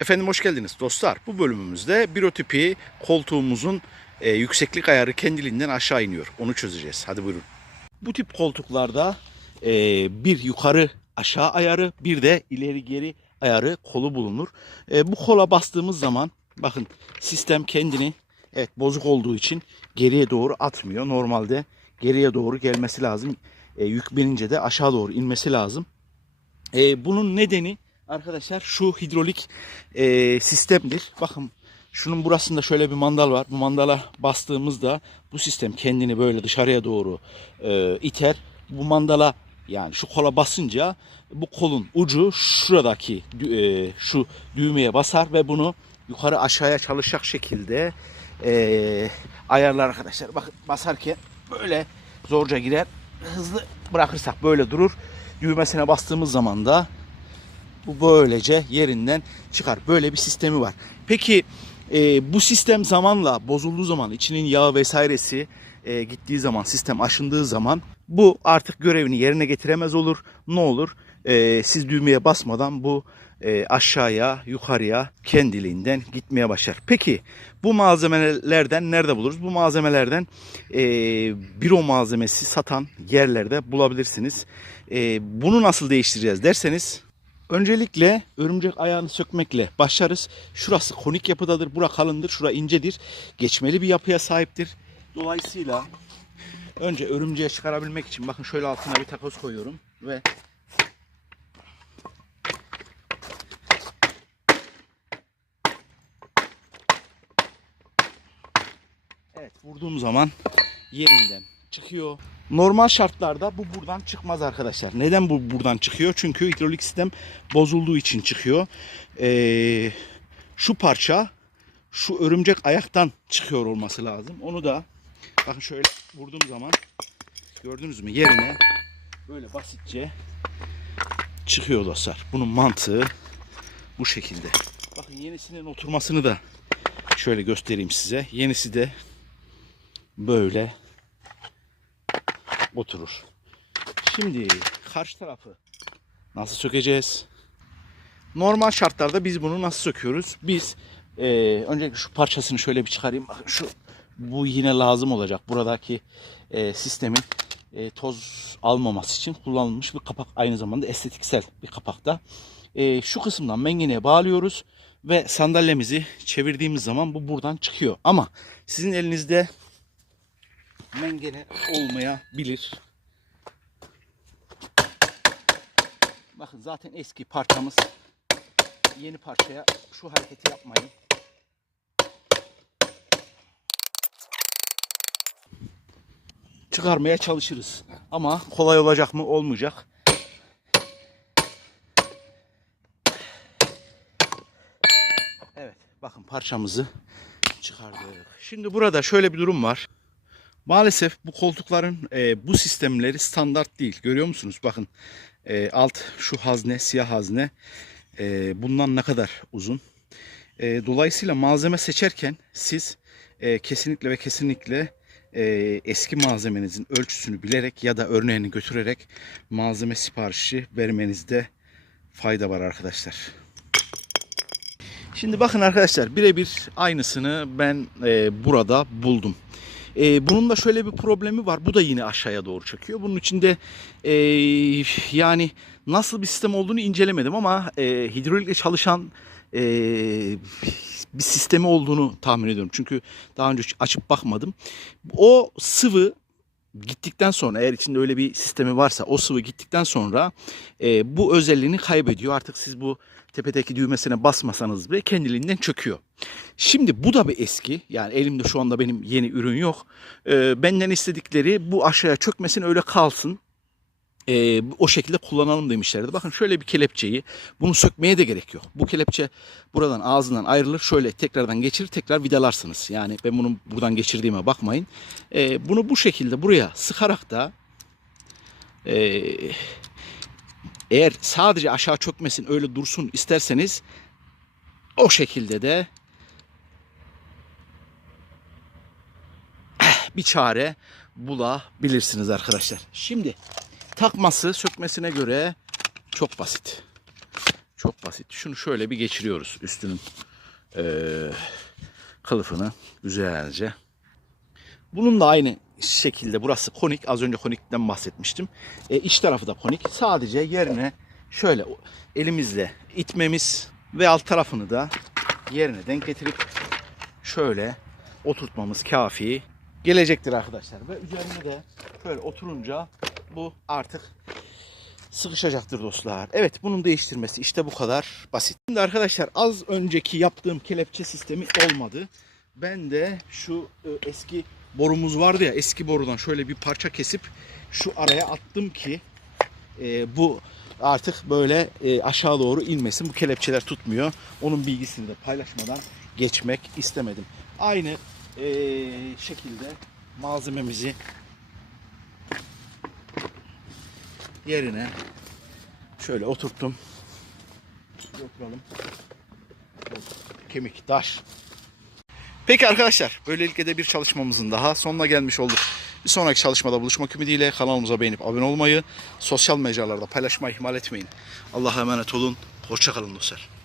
Efendim hoş geldiniz dostlar. Bu bölümümüzde birotipi koltuğumuzun e, yükseklik ayarı kendiliğinden aşağı iniyor. Onu çözeceğiz. Hadi buyurun. Bu tip koltuklarda e, bir yukarı aşağı ayarı bir de ileri geri ayarı kolu bulunur. E, bu kola bastığımız zaman bakın sistem kendini evet bozuk olduğu için geriye doğru atmıyor. Normalde geriye doğru gelmesi lazım. E, yük binince de aşağı doğru inmesi lazım. E, bunun nedeni arkadaşlar şu hidrolik e, sistemdir. Bakın şunun burasında şöyle bir mandal var. Bu mandala bastığımızda bu sistem kendini böyle dışarıya doğru e, iter. Bu mandala yani şu kola basınca bu kolun ucu şuradaki e, şu düğmeye basar ve bunu yukarı aşağıya çalışacak şekilde e, ayarlar arkadaşlar. Bakın basarken böyle zorca girer. Hızlı bırakırsak böyle durur. Düğmesine bastığımız zaman da bu böylece yerinden çıkar. Böyle bir sistemi var. Peki e, bu sistem zamanla bozulduğu zaman içinin yağı vesairesi e, gittiği zaman sistem aşındığı zaman bu artık görevini yerine getiremez olur. Ne olur? E, siz düğmeye basmadan bu e, aşağıya yukarıya kendiliğinden gitmeye başlar. Peki bu malzemelerden nerede buluruz? Bu malzemelerden e, büro malzemesi satan yerlerde bulabilirsiniz. E, bunu nasıl değiştireceğiz derseniz Öncelikle örümcek ayağını sökmekle başlarız. Şurası konik yapıdadır. Bura kalındır. Şura incedir. Geçmeli bir yapıya sahiptir. Dolayısıyla önce örümceği çıkarabilmek için bakın şöyle altına bir takoz koyuyorum ve Evet vurduğum zaman yerinden çıkıyor. Normal şartlarda bu buradan çıkmaz arkadaşlar. Neden bu buradan çıkıyor? Çünkü hidrolik sistem bozulduğu için çıkıyor. Ee, şu parça şu örümcek ayaktan çıkıyor olması lazım. Onu da bakın şöyle vurduğum zaman gördünüz mü yerine böyle basitçe çıkıyor dostlar. Bunun mantığı bu şekilde. Bakın yenisinin oturmasını da şöyle göstereyim size. Yenisi de böyle oturur. Şimdi karşı tarafı nasıl sökeceğiz? Normal şartlarda biz bunu nasıl söküyoruz? Biz e, öncelikle şu parçasını şöyle bir çıkarayım. Bakın şu bu yine lazım olacak. Buradaki e, sistemin e, toz almaması için kullanılmış bir kapak. Aynı zamanda estetiksel bir kapakta. E, şu kısımdan mengeneye bağlıyoruz ve sandalyemizi çevirdiğimiz zaman bu buradan çıkıyor. Ama sizin elinizde mengene olmayabilir. Bakın zaten eski parçamız. Yeni parçaya şu hareketi yapmayın. Çıkarmaya çalışırız. Ama kolay olacak mı? Olmayacak. Evet. Bakın parçamızı çıkardık. Şimdi burada şöyle bir durum var. Maalesef bu koltukların e, bu sistemleri standart değil. Görüyor musunuz? Bakın e, alt şu hazne, siyah hazne e, bundan ne kadar uzun. E, dolayısıyla malzeme seçerken siz e, kesinlikle ve kesinlikle e, eski malzemenizin ölçüsünü bilerek ya da örneğini götürerek malzeme siparişi vermenizde fayda var arkadaşlar. Şimdi bakın arkadaşlar birebir aynısını ben e, burada buldum. E, bunun da şöyle bir problemi var. Bu da yine aşağıya doğru çekiyor. Bunun içinde e, yani nasıl bir sistem olduğunu incelemedim ama e, hidrolikle çalışan e, bir sistemi olduğunu tahmin ediyorum. Çünkü daha önce açıp bakmadım. O sıvı gittikten sonra eğer içinde öyle bir sistemi varsa o sıvı gittikten sonra e, bu özelliğini kaybediyor. Artık siz bu tepedeki düğmesine basmasanız bile kendiliğinden çöküyor. Şimdi bu da bir eski. Yani elimde şu anda benim yeni ürün yok. E, benden istedikleri bu aşağıya çökmesin öyle kalsın. E, o şekilde kullanalım demişlerdi. Bakın şöyle bir kelepçeyi bunu sökmeye de gerek yok. Bu kelepçe buradan ağzından ayrılır. Şöyle tekrardan geçirir tekrar vidalarsınız. Yani ben bunu buradan geçirdiğime bakmayın. E, bunu bu şekilde buraya sıkarak da e, eğer sadece aşağı çökmesin öyle dursun isterseniz o şekilde de bir çare bulabilirsiniz arkadaşlar. Şimdi takması sökmesine göre çok basit. Çok basit. Şunu şöyle bir geçiriyoruz üstünün eee, kılıfını güzelce. Bunun da aynı şekilde burası konik. Az önce konikten bahsetmiştim. E, iç tarafı da konik. Sadece yerine şöyle elimizle itmemiz ve alt tarafını da yerine denk getirip şöyle oturtmamız kafi gelecektir arkadaşlar. Ve üzerine de şöyle oturunca bu artık sıkışacaktır dostlar. Evet bunun değiştirmesi işte bu kadar basit. Şimdi arkadaşlar az önceki yaptığım kelepçe sistemi olmadı. Ben de şu e, eski borumuz vardı ya eski borudan şöyle bir parça kesip şu araya attım ki e, bu artık böyle e, aşağı doğru inmesin. Bu kelepçeler tutmuyor. Onun bilgisini de paylaşmadan geçmek istemedim. Aynı e, şekilde malzememizi yerine şöyle oturttum. Oturalım. Kemik, taş. Peki arkadaşlar, böylelikle de bir çalışmamızın daha sonuna gelmiş olduk. Bir sonraki çalışmada buluşmak ümidiyle kanalımıza beğenip abone olmayı, sosyal mecralarda paylaşmayı ihmal etmeyin. Allah'a emanet olun. Hoşçakalın dostlar.